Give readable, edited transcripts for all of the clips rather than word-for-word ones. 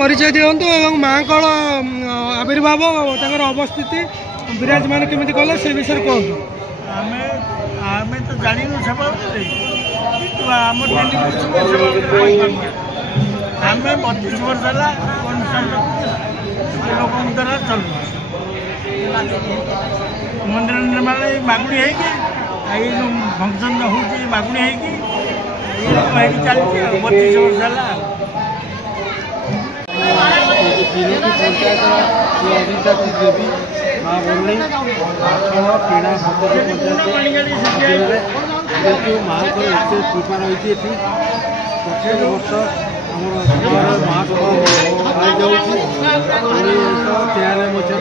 परिचय दिंतु और माँ को आविर्भाव अवस्थिति विराजमान केमी कले से विषय कहतु। आम तो जानू सब आम आम 32 वर्ष है अनुष्ठान लोक द्वारा चल मंदिर निर्माण मागुणी है फंक्शन हो मागुणी है चलती 32 वर्ष है। पंचायत अधिष्ठात्री देवी माँ बरुणी आठण पीड़ा पंचायत जो माँ को एत कृपा रही प्रत्येक वर्ष आम महासभा जाऊँगी 1993 मसीहा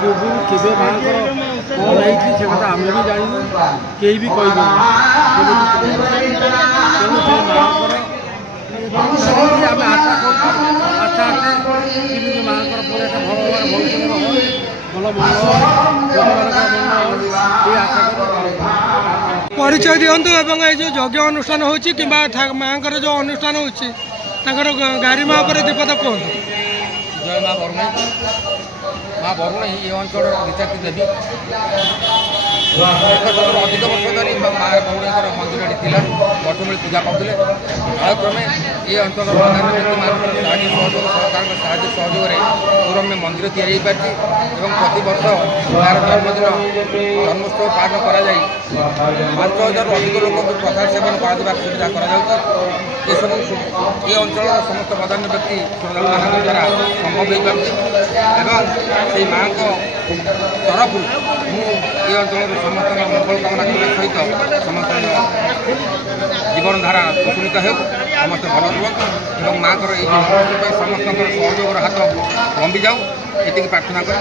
पूर्व केवे माँ कौन है से कथा आम भी जानू कहीं भी कह आम आशा आशा आसे माँ पूजा भगवान भविष्य भल आशा परिचय दिंतु और ये जो यज्ञ अनुष्ठान हो माँ जो अनुष्ठान हो गारिमा दीपद कहतु। जय माँ बरुणी माँ बरुणी ये अंचल अधिष्ठात्री देवी अधिक वर्ष धरी माँ बरुणीकर मंदिर वर्ष मिली पूजा करते कालक्रमे ये अंचल प्रधानमंत्री साहय सहयोग सरकार साहय सहयोग पूरम में मंदिर तैयारी पार्टी प्रति वर्ष यार जन्मदिन जन्मोत्सव पालन कर 5,000 अधिक लोक प्रसाद सेवन कर सुविधा कर सब ये अंचल समस्त प्राधान्य व्यक्ति श्रद्धालु द्वारा संभव हो पारे माँ तरफ ये अंचल समस्त मंगल कामना करने सहित समस्त जीवन धारा प्रफुल्लित हो समस्त भल रुहतु माँ को समस्त सहयोग हाथ लंबी जाऊ ये प्रार्थना कर।